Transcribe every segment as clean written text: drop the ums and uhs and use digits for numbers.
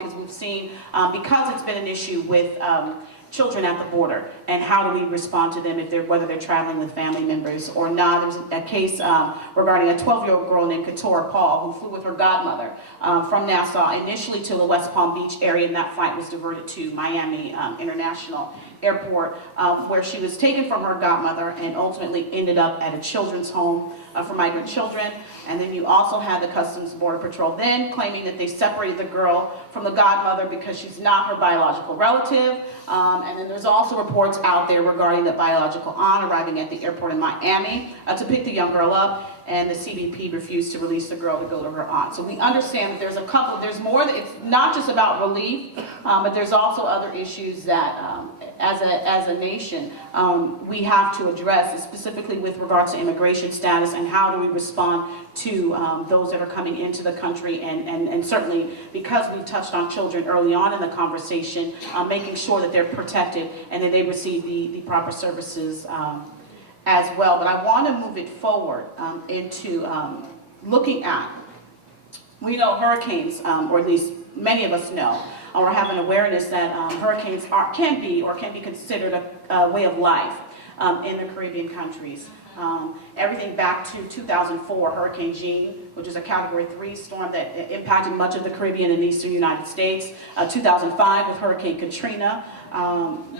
Because we've seen, because it's been an issue with children at the border, and how do we respond to them if whether they're traveling with family members or not. There's a case regarding a 12-year-old girl named Katora Paul who flew with her godmother from Nassau initially to the West Palm Beach area, and that flight was diverted to Miami International Airport, where she was taken from her godmother and ultimately ended up at a children's home for migrant children. And then you also had the Customs Border Patrol then claiming that they separated the girl from the godmother because she's not her biological relative. And then there's also reports out there regarding the biological aunt arriving at the airport in Miami to pick the young girl up, and the CBP refused to release the girl to go to her aunt. So we understand that there's more, that it's not just about relief, but there's also other issues that as a nation we have to address, specifically with regards to immigration status and how do we respond to those that are coming into the country, and certainly because we touched on children early on in the conversation, making sure that they're protected and that they receive the proper services as well. But I want to move it forward into looking at, we know hurricanes, or at least many of us know, or have an awareness that hurricanes can be considered a way of life in the Caribbean countries. Everything back to 2004, Hurricane Jean, which is a Category 3 storm that impacted much of the Caribbean and eastern United States. 2005 with Hurricane Katrina,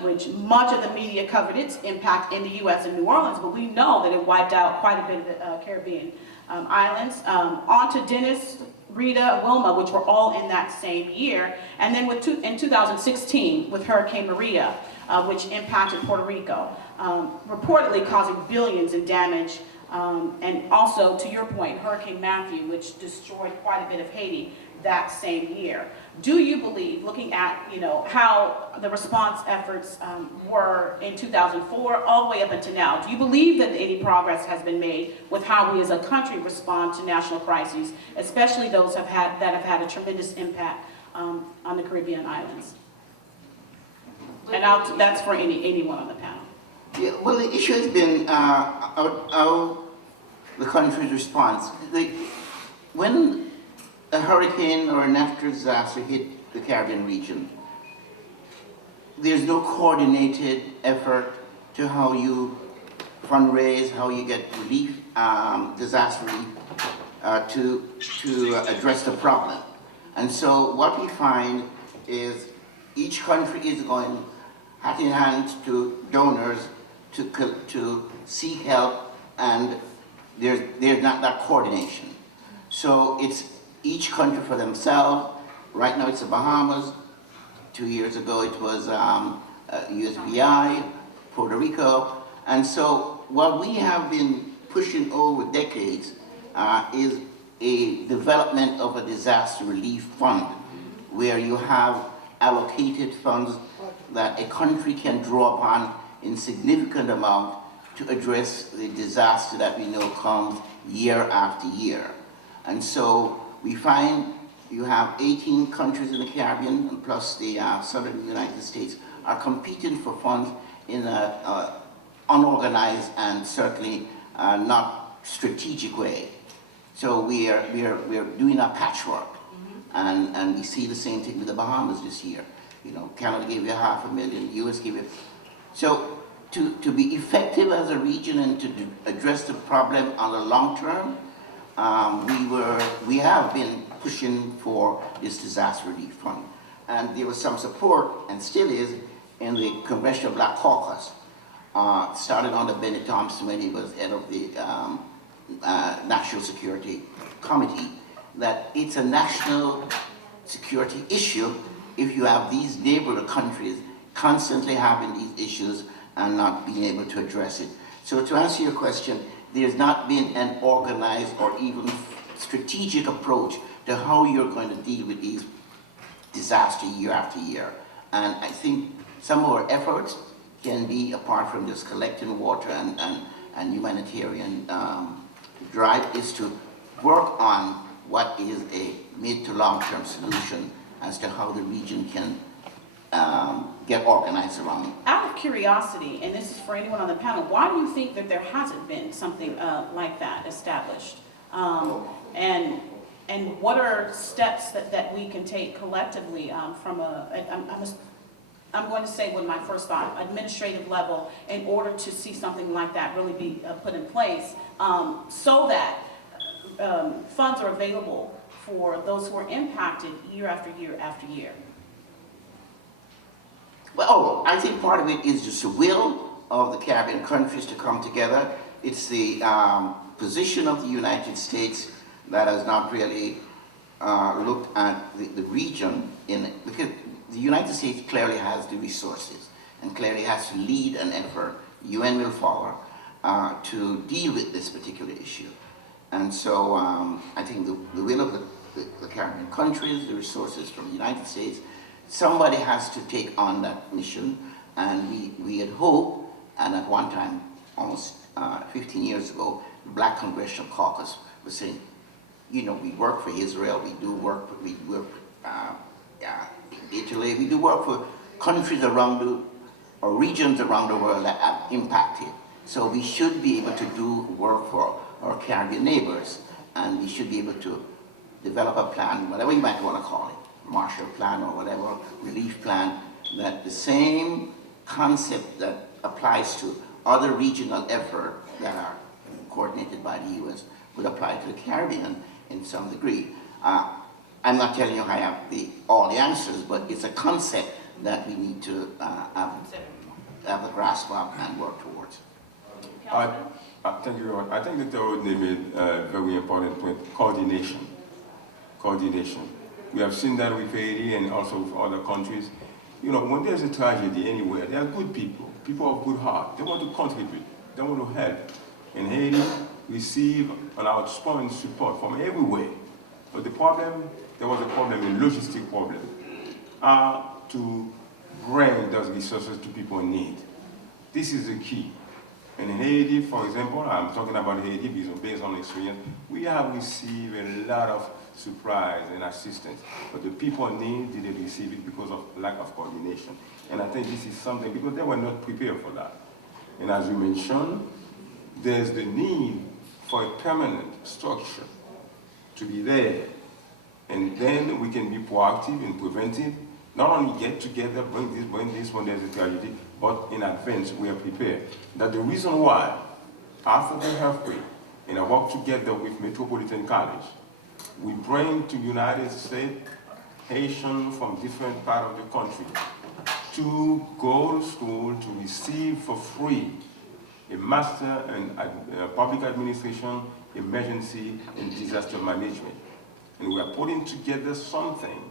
which much of the media covered its impact in the U.S. and New Orleans, but we know that it wiped out quite a bit of the Caribbean islands. On to Dennis, Rita, Wilma, which were all in that same year. And then in 2016 with Hurricane Maria, which impacted Puerto Rico, reportedly causing billions in damage. And also, to your point, Hurricane Matthew, which destroyed quite a bit of Haiti that same year. Do you believe, looking at how the response efforts were in 2004 all the way up until now, do you believe that any progress has been made with how we as a country respond to national crises, especially those that have had a tremendous impact on the Caribbean islands? And that's for anyone on the panel. Yeah, well, the issue has been how the country's response. When a hurricane or a natural disaster hit the Caribbean region, there's no coordinated effort to how you fundraise, how you get relief, disaster relief, to address the problem. And so what we find is each country is going hand in hand to donors to seek help, and there's not that coordination. So it's each country for themselves. Right now it's the Bahamas. 2 years ago it was USVI, Puerto Rico. And so what we have been pushing over decades is a development of a disaster relief fund, where you have allocated funds that a country can draw upon in significant amount to address the disaster that we know comes year after year. And so we find you have 18 countries in the Caribbean, and plus the southern United States, are competing for funds in an unorganized and certainly not strategic way. So we are doing a patchwork, and we see the same thing with the Bahamas this year. Canada gave you $500,000, US gave you. So to be effective as a region and to address the problem on the long term, we have been pushing for this disaster relief fund. And there was some support, and still is, in the Congressional Black Caucus. Started under Benny Thompson when he was head of the National Security Committee, that it's a national security issue if you have these neighboring countries constantly having these issues and not being able to address it. So to answer your question, there's not been an organized or even strategic approach to how you're going to deal with these disasters year after year. And I think some of our efforts can be, apart from just collecting water and humanitarian drive, is to work on what is a mid to long-term solution as to how the region can get organized around it. Out of curiosity, and this is for anyone on the panel, why do you think that there hasn't been something like that established? And and what are steps that we can take collectively from I'm going to say with my first thought, administrative level, in order to see something like that really be put in place, so that funds are available for those who are impacted year after year after year. Well, I think part of it is just the will of the Caribbean countries to come together. It's the position of the United States that has not really looked at the region because the United States clearly has the resources and clearly has to lead an effort, UN will follow, to deal with this particular issue. And so I think the will of the Caribbean countries, the resources from the United States, somebody has to take on that mission. And we had hoped, and at one time, almost 15 years ago, the Black Congressional Caucus was saying, you know, we work for Israel, we work for Italy, we do work for countries around or regions around the world that are impacted. So we should be able to do work for our Caribbean neighbors, and we should be able to develop a plan, whatever you might want to call it, Marshall Plan or whatever, relief plan, that the same concept that applies to other regional efforts that are coordinated by the U.S. would apply to the Caribbean in some degree. I'm not telling you I have all the answers, but it's a concept that we need to have a grasp of and work towards. Thank you very much. I think that Rodney made a very important point, coordination. Coordination. We have seen that with Haiti and also with other countries. You know, when there's a tragedy anywhere, there are good people, people of good heart. They want to contribute, they want to help. And Haiti receive an outspoken support from everywhere. But the problem, there was a problem, a logistic problem, to bring those resources to people in need. This is the key. And in Haiti, for example, I'm talking about Haiti based on experience, we have received a lot of surprise and assistance. But the people in need didn't receive it because of lack of coordination. And I think this is something, because they were not prepared for that. And as you mentioned, there's the need for a permanent structure to be there. And then we can be proactive and preventive. Not only get together, bring this when there's a tragedy, but in advance we are prepared. That's the reason why, after the earthquake, and I work together with Metropolitan College, we bring to United States Haitians from different parts of the country to go to school to receive for free a master in public administration, emergency, and disaster management. And we are putting together something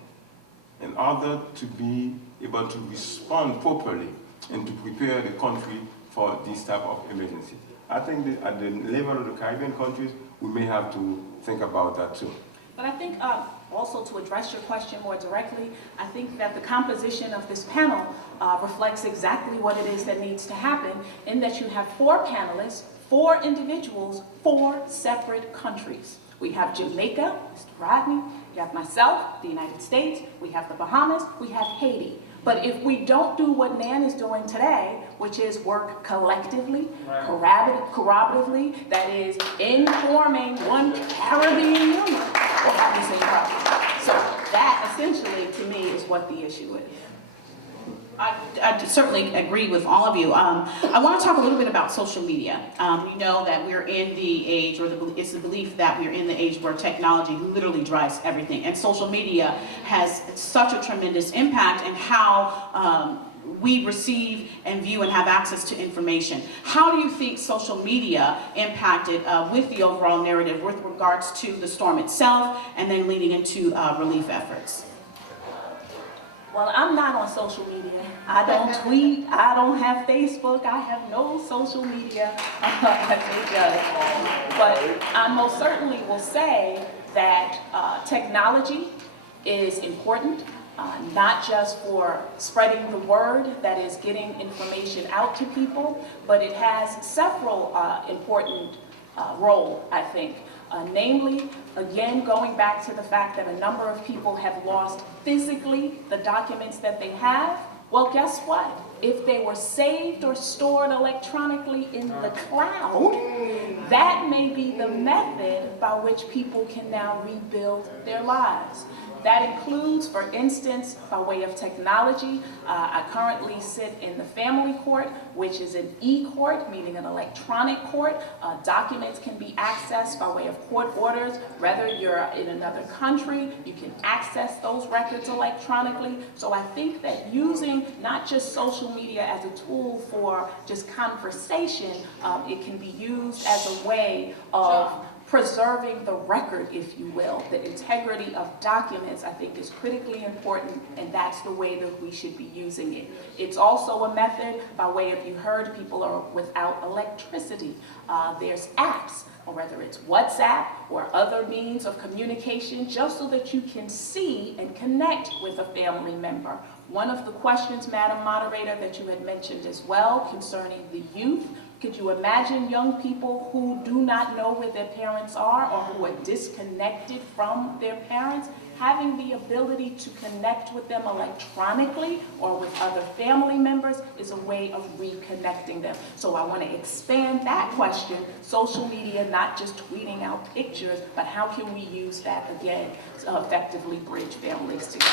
in order to be able to respond properly and to prepare the country for this type of emergency. I think that at the level of the Caribbean countries, we may have to think about that too. But I think also to address your question more directly, I think that the composition of this panel reflects exactly what it is that needs to happen, in that you have 4 panelists, 4 individuals, 4 separate countries. We have Jamaica, Mr. Rodney, you have myself, the United States, we have the Bahamas, we have Haiti. But if we don't do what Nan is doing today, which is work collectively, corroboratively, that is informing one Caribbean union, we'll have the same problem. So that essentially, to me, is what the issue is. I certainly agree with all of you. I want to talk a little bit about social media. You know that we're in the age, or it's the belief that we're in the age where technology literally drives everything. And social media has such a tremendous impact in how we receive and view and have access to information. How do you think social media impacted with the overall narrative with regards to the storm itself and then leading into relief efforts? Well, I'm not on social media. I don't tweet, I don't have Facebook, I have no social media as a judge. But I most certainly will say that technology is important, not just for spreading the word, that is getting information out to people, but it has several important roles, I think. Namely, again, going back to the fact that a number of people have lost physically the documents that they have, Well, guess what? If they were saved or stored electronically in the cloud, that may be the method by which people can now rebuild their lives. That includes, for instance, by way of technology, I currently sit in the family court, which is an e-court, meaning an electronic court. Documents can be accessed by way of court orders. Whether you're in another country, you can access those records electronically. So I think that using not just social media as a tool for just conversation, it can be used as a way of preserving the record, if you will. The integrity of documents, I think, is critically important, and that's the way that we should be using it. It's also a method by way of, you heard, people are without electricity. There's apps, or whether it's WhatsApp or other means of communication, just so that you can see and connect with a family member. One of the questions, Madam Moderator, that you had mentioned as well concerning the youth, could you imagine young people who do not know where their parents are or who are disconnected from their parents? Having the ability to connect with them electronically or with other family members is a way of reconnecting them. So I want to expand that question, social media, not just tweeting out pictures, but how can we use that again to effectively bridge families together?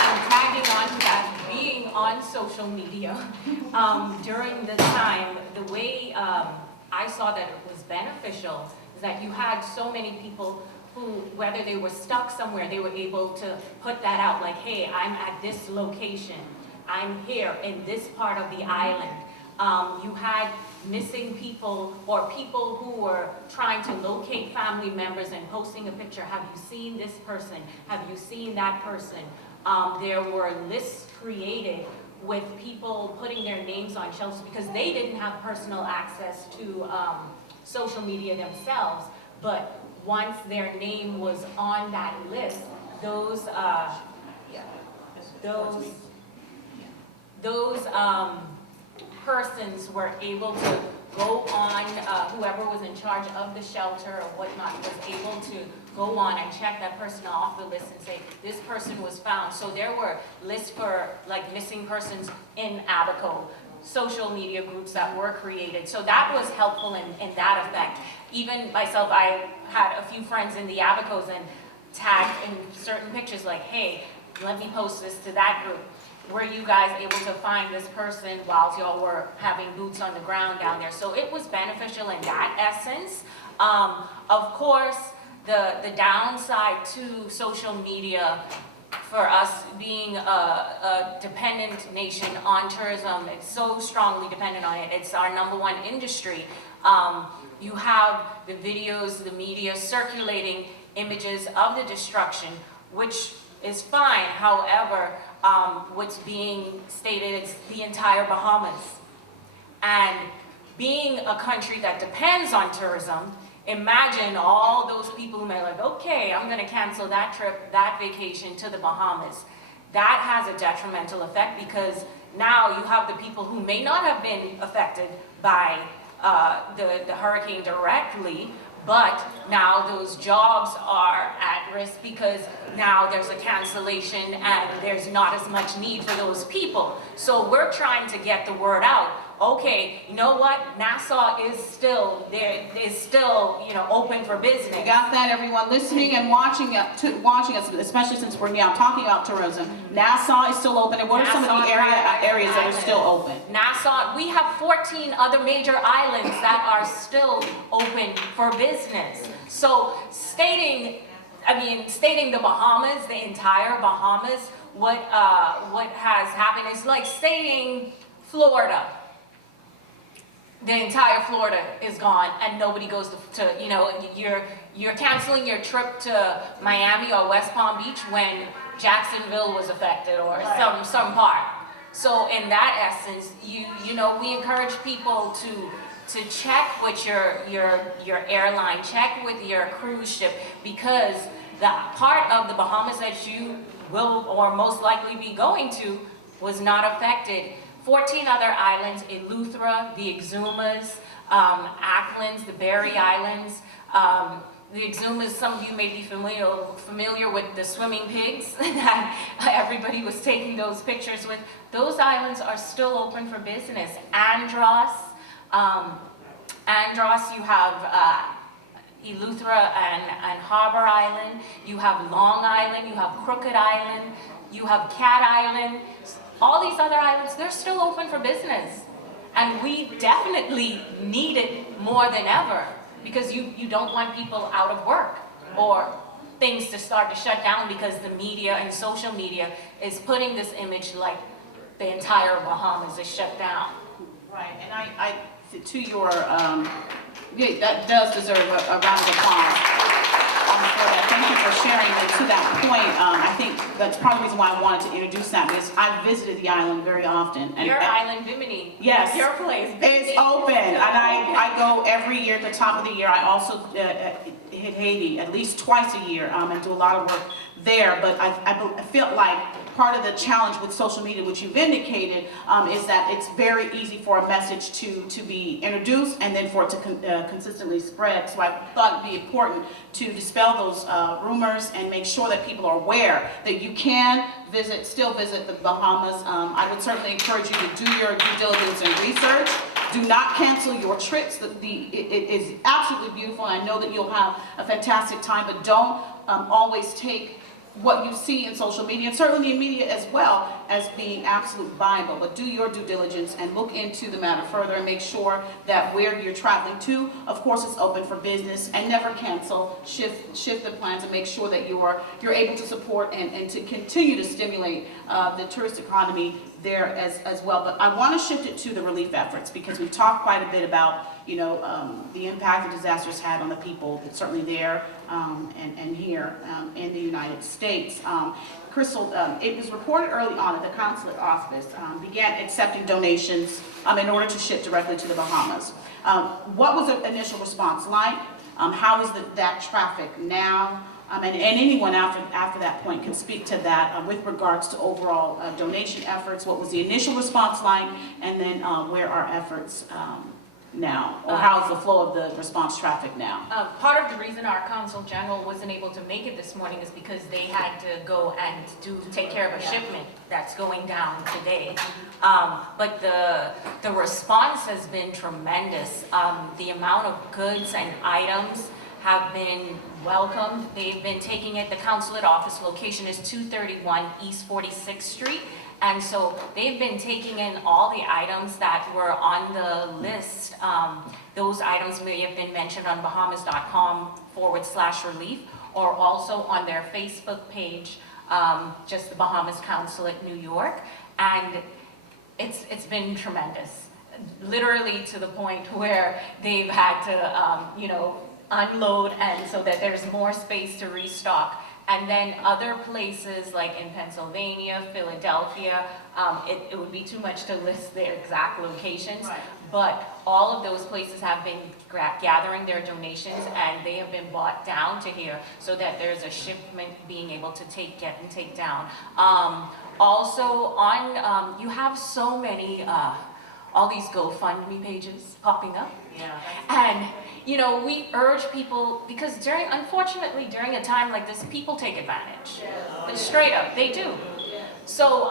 And tagging on to that, being on social media during the time, the way I saw that it was beneficial is that you had so many people who, whether they were stuck somewhere, they were able to put that out like, hey, I'm at this location, I'm here in this part of the island. You had missing people or people who were trying to locate family members and posting a picture. Have you seen this person? Have you seen that person? There were lists created with people putting their names on shelves because they didn't have personal access to social media themselves. But once their name was on that list, those persons were able to go on, whoever was in charge of the shelter or whatnot was able to go on and check that person off the list and say, this person was found. So there were lists for like missing persons in Abaco, social media groups that were created. So that was helpful in that effect. Even myself, I had a few friends in the Abacos and tagged in certain pictures like, hey, let me post this to that group. Were you guys able to find this person whilst y'all were having boots on the ground down there? So it was beneficial in that essence. Of course, the downside to social media for us being a dependent nation on tourism, it's so strongly dependent on it. It's our #1 industry. You have the videos, the media circulating images of the destruction, which is fine. However, what's being stated is the entire Bahamas. And being a country that depends on tourism, imagine all those people who may like, okay, I'm going to cancel that trip, that vacation to the Bahamas. That has a detrimental effect because now you have the people who may not have been affected by the hurricane directly, but now those jobs are at risk because now there's a cancellation and there's not as much need for those people. So we're trying to get the word out. Okay, you know what? Nassau is still there, is still, you know, open for business. You got that, everyone listening and watching us, especially since we're now talking about tourism. Nassau is still open, and what are some of the areas that are still open? Nassau, we have 14 other major islands that are still open for business. So stating the Bahamas, the entire Bahamas, what has happened is like stating Florida. The entire Florida is gone and nobody goes to you know, you're canceling your trip to Miami or West Palm Beach when Jacksonville was affected or some part. So in that essence, you know, we encourage people to check with your airline, check with your cruise ship, because the part of the Bahamas that you will or most likely be going to was not affected. 14 other islands, Eleuthera, the Exumas, Acklands, the Berry Islands, the Exumas, some of you may be familiar with the swimming pigs that everybody was taking those pictures with. Those islands are still open for business. Andros, you have Eleuthera and Harbor Island, you have Long Island, you have Crooked Island, you have Cat Island. All these other islands, they're still open for business. And we definitely need it more than ever, because you don't want people out of work or things to start to shut down because the media and social media is putting this image like the entire Bahamas is shut down. Right, and I to your, yeah, that does deserve a round of applause for that. Thank you for sharing. And to that point, I think that's part of the reason why I wanted to introduce that, because I've visited the island very often. And Your island, Bimini. Yes. Your place. Bimini. It's open, and I go every year at the top of the year. I also hit Haiti at least twice a year and do a lot of work there. But I feel like part of the challenge with social media, which you've indicated, is that it's very easy for a message to be introduced and then for it to consistently spread. So I thought it'd be important to dispel those rumors and make sure that people are aware that you can still visit the Bahamas. I would certainly encourage you to do your due diligence and research. Do not cancel your trips. It is absolutely beautiful, and I know that you'll have a fantastic time, but don't always take what you see in social media, and certainly the media as well, as being absolute Bible. But do your due diligence and look into the matter further and make sure that where you're traveling to, of course, is open for business, and never cancel. Shift the plans and make sure that you're able to support and to continue to stimulate the tourist economy there as well. But I want to shift it to the relief efforts, because we've talked quite a bit about the impact the disasters had on the people that's certainly there and here in the United States. Crystal, it was reported early on that the consulate office began accepting donations in order to ship directly to the Bahamas. What was the initial response like? How is that traffic now? And anyone after that point can speak to that with regards to overall donation efforts. What was the initial response like, and then where are efforts now, or how is the flow of the response traffic now? Part of the reason our Consul General wasn't able to make it this morning is because they had to go and take care of a shipment that's going down today. But the response has been tremendous. The amount of goods and items have been welcomed. They've been taking it. The consulate office location is 231 East 46th Street. And so they've been taking in all the items that were on the list. Those items may have been mentioned on bahamas.com/relief, or also on their Facebook page, just the Bahamas Consulate, New York. And it's been tremendous, literally to the point where they've had to, unload, and so that there's more space to restock. And then other places like in Pennsylvania, Philadelphia, it would be too much to list their exact locations. Right. But all of those places have been gathering their donations, and they have been bought down to here so that there's a shipment being able to get and take down. Also on, you have so many, all these GoFundMe pages popping up. Yeah. And we urge people, because unfortunately during a time like this, people take advantage. Yeah. Straight up, they do. Yeah. So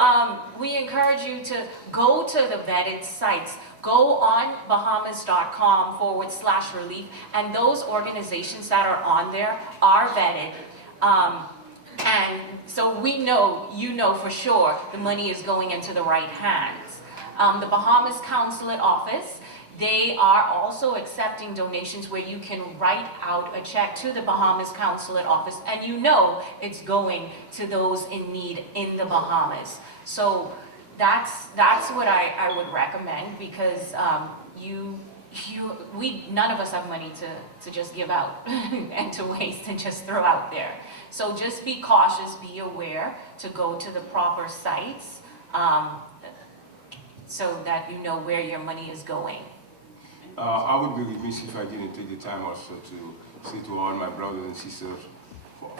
we encourage you to go to the vetted sites. Go on bahamas.com/relief, and those organizations that are on there are vetted. And so we know, for sure, the money is going into the right hands. The Bahamas Consulate Office, they are also accepting donations where you can write out a check to the Bahamas Consulate Office, and it's going to those in need in the Bahamas. So that's what I would recommend, because none of us have money to just give out and to waste and just throw out there. So just be cautious, be aware to go to the proper sites, so that you know where your money is going. I would be remiss if I didn't take the time also to say to all my brothers and sisters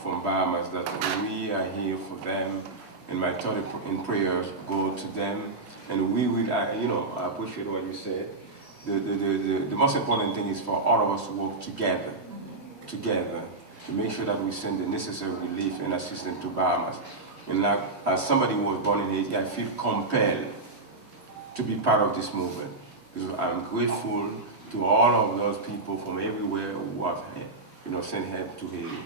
from Bahamas that we are here for them, and my thought in prayers go to them. And we will, I appreciate what you said. The most important thing is for all of us to work together. together to make sure that we send the necessary relief and assistance to Bahamas. And like, as somebody who was born in Haiti, I feel compelled to be part of this movement, because I'm grateful to all of those people from everywhere who have, sent help to Haiti.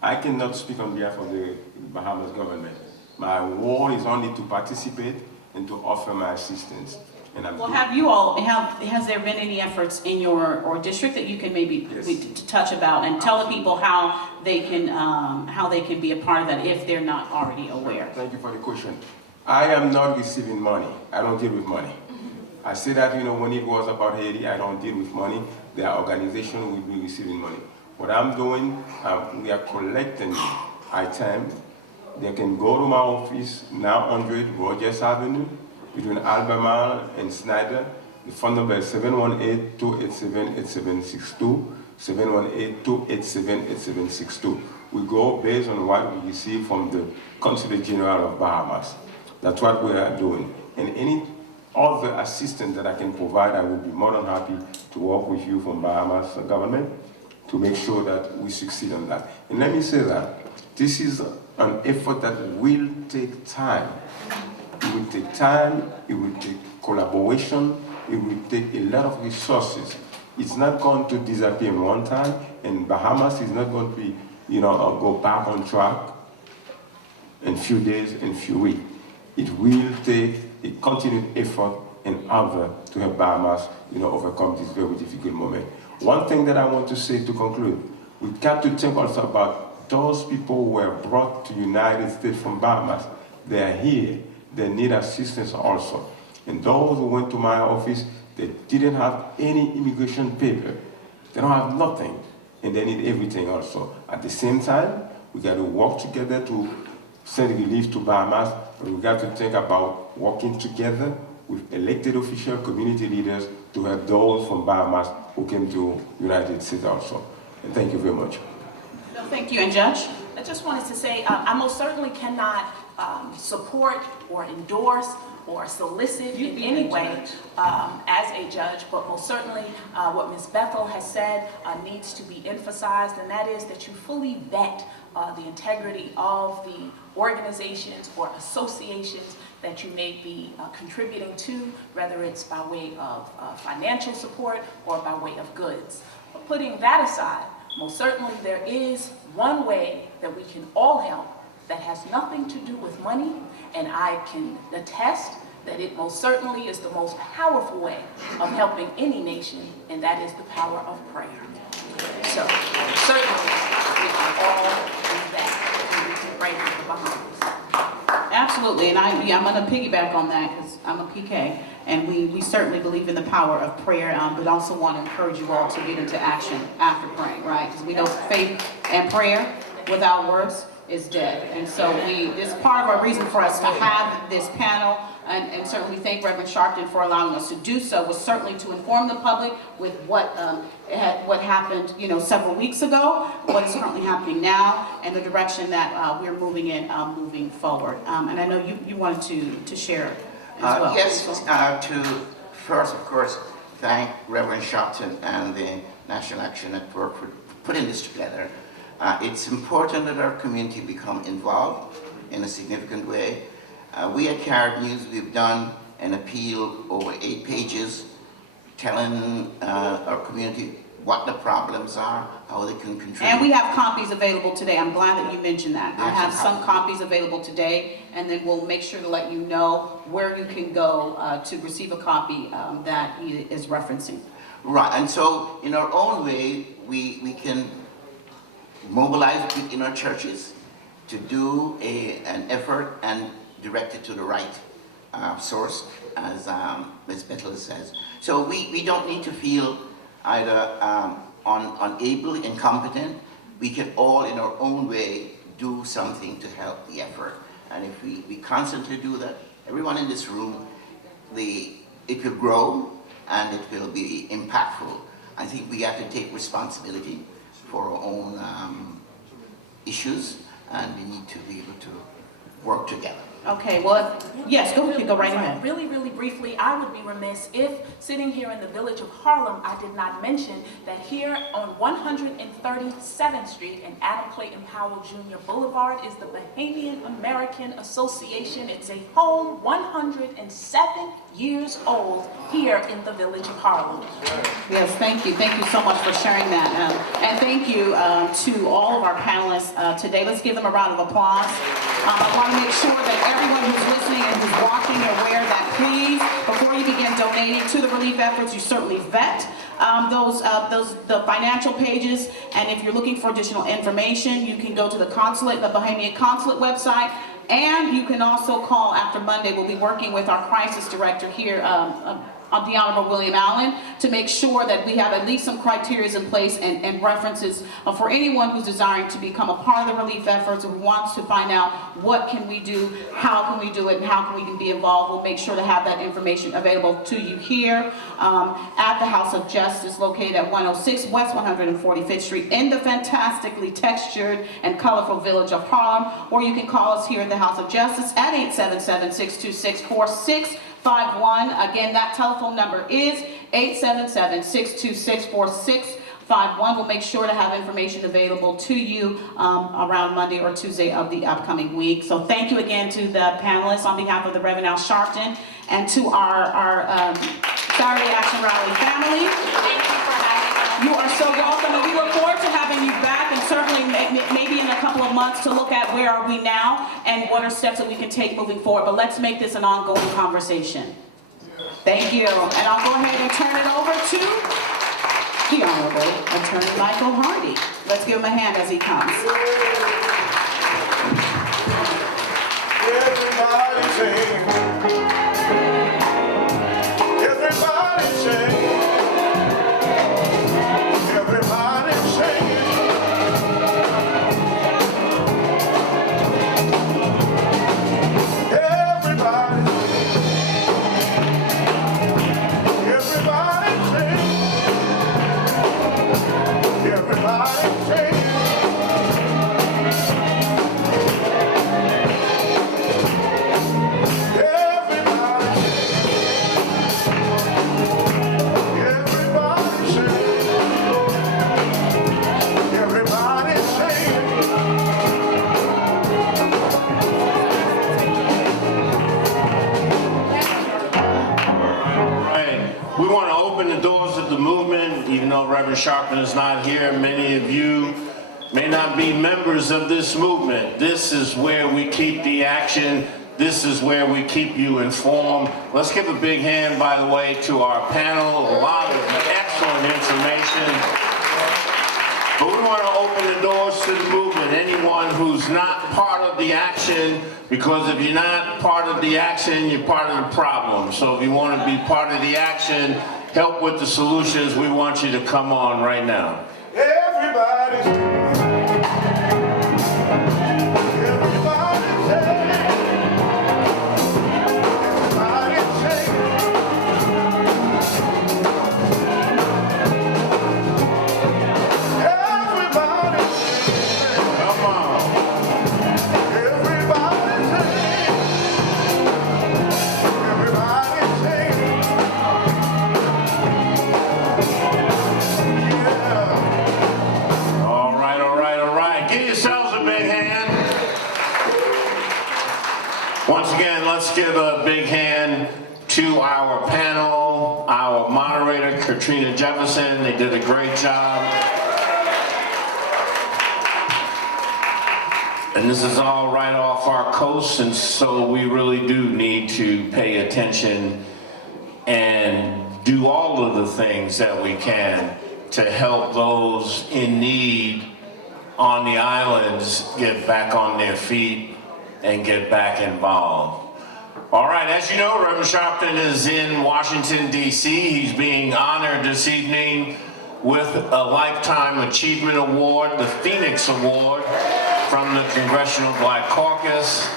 I cannot speak on behalf of the Bahamas government. My role is only to participate and to offer my assistance. And I'm Well, has there been any efforts in your district that you can maybe Yes. touch about and tell the people how they can be a part of that if they're not already aware? Thank you for the question. I am not receiving money. I don't deal with money. I say that, when it was about Haiti, I don't deal with money. There are organizations who will be receiving money. What I'm doing, we are collecting items. They can go to my office, 900 Rogers Avenue, between Albemarle and Snyder. The phone number is 718-287-8762, 718-287-8762. We go based on what we receive from the Consulate General of Bahamas. That's what we are doing. And any other assistance that I can provide, I will be more than happy to work with you from Bahamas government to make sure that we succeed on that. And let me say that this is an effort that will take time. It will take time, it will take collaboration, it will take a lot of resources. It's not going to disappear in one time, and Bahamas is not going to be, go back on track in few days and few weeks. It will take a continued effort and effort to help Bahamas, overcome this very difficult moment. One thing that I want to say to conclude, we've got to think also about those people who were brought to the United States from Bahamas. They are here, they need assistance also. And those who went to my office, they didn't have any immigration paper. They don't have nothing, and they need everything also. At the same time, we got to work together to send relief to Bahamas, but we got to think about working together with elected officials, community leaders, to help those from Bahamas who came to United States also. And thank you very much. No, thank you. And Judge? I just wanted to say, I most certainly cannot support or endorse or solicit in any way as a judge, but most certainly what Ms. Bethel has said needs to be emphasized, and that is that you fully vet the integrity of the organizations or associations that you may be contributing to, whether it's by way of financial support or by way of goods. But putting that aside, most certainly there is one way that we can all help that has nothing to do with money, and I can attest that it most certainly is the most powerful way of helping any nation, and that is the power of prayer. So certainly we can all do that, and we can pray for the Bahamas. Absolutely, and I'm going to piggyback on that because I'm a PK, and we certainly believe in the power of prayer, but also want to encourage you all to get into action after praying, right? Because we know faith and prayer without works is dead, and so this is part of our reason for us to have this panel, and certainly we thank Reverend Sharpton for allowing us to do so, was certainly to inform the public with what happened, several weeks ago, what is currently happening now, and the direction that we're moving in, moving forward. And I know you wanted to share as well. Yes, to first, of course, thank Reverend Sharpton and the National Action Network for putting this together. It's important that our community become involved in a significant way. We at Carib News, we've done an appeal over 8 pages telling our community what the problems are, how they can contribute. And we have copies available today. I'm glad that you mentioned that. I have some copies available today, and then we'll make sure to let you know where you can go to receive a copy that he is referencing. Right, and so in our own way, we can mobilize in our churches to do an effort and direct it to the right source, as Ms. Bettel says. So we don't need to feel either unable, incompetent. We can all in our own way do something to help the effort. And if we constantly do that, everyone in this room, it will grow and it will be impactful. I think we have to take responsibility for our own issues, and we need to be able to work together. Okay, well, yes, go right ahead. Really, really briefly, I would be remiss if, sitting here in the village of Harlem, I did not mention that here on 137th Street and Adam Clayton Powell Jr. Boulevard is the Bahamian American Association. It's a home 107 years old here in the village of Harlem. Yes, thank you. Thank you so much for sharing that. And thank you to all of our panelists today. Let's give them a round of applause. I want to make sure that everyone who's listening and who's watching are aware that please, before you begin donating to the relief efforts, you certainly vet the financial pages. And if you're looking for additional information, you can go to the consulate, the Bahamian Consulate website. And you can also call after Monday. We'll be working with our crisis director here, the Honorable William Allen, to make sure that we have at least some criteria in place and references for anyone who's desiring to become a part of the relief efforts or who wants to find out what can we do, how can we do it, and how can we be involved. We'll make sure to have that information available to you here at the House of Justice, located at 106 West 145th Street in the fantastically textured and colorful village of Harlem, or you can call us here at the House of Justice at 877-626-4651. Again, that telephone number is 877-626-4651. We'll make sure to have information available to you around Monday or Tuesday of the upcoming week. So thank you again to the panelists on behalf of the Reverend Al Sharpton and to our Saturday Action Rally family. Thank you for having us. You are so welcome, and we look forward to having you back, and certainly maybe in a couple of months to look at where are we now and what are steps that we can take moving forward. But let's make this an ongoing conversation. Thank you. And I'll go ahead and turn it over to the Honorable Attorney Michael Hardy. Let's give him a hand as he comes. Everybody sing. Everybody sing. Everybody sing. Everybody. Everybody sing. Everybody sing. Even though Reverend Sharpton is not here, many of you may not be members of this movement. This is where we keep the action. This is where we keep you informed. Let's give a big hand, by the way, to our panel. A lot of excellent information. But we want to open the doors to the movement. Anyone who's not part of the action, because if you're not part of the action, you're part of the problem. So if you want to be part of the action, help with the solutions, we want you to come on right now. Everybody. Once again, let's give a big hand to our panel, our moderator, Katrina Jefferson. They did a great job. And this is all right off our coast, and so we really do need to pay attention and do all of the things that we can to help those in need on the islands get back on their feet and get back involved. All right, as you know, Reverend Sharpton is in Washington, D.C. He's being honored this evening with a Lifetime Achievement Award, the Phoenix Award, from the Congressional Black Caucus.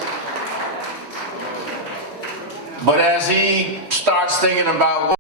But as he starts thinking about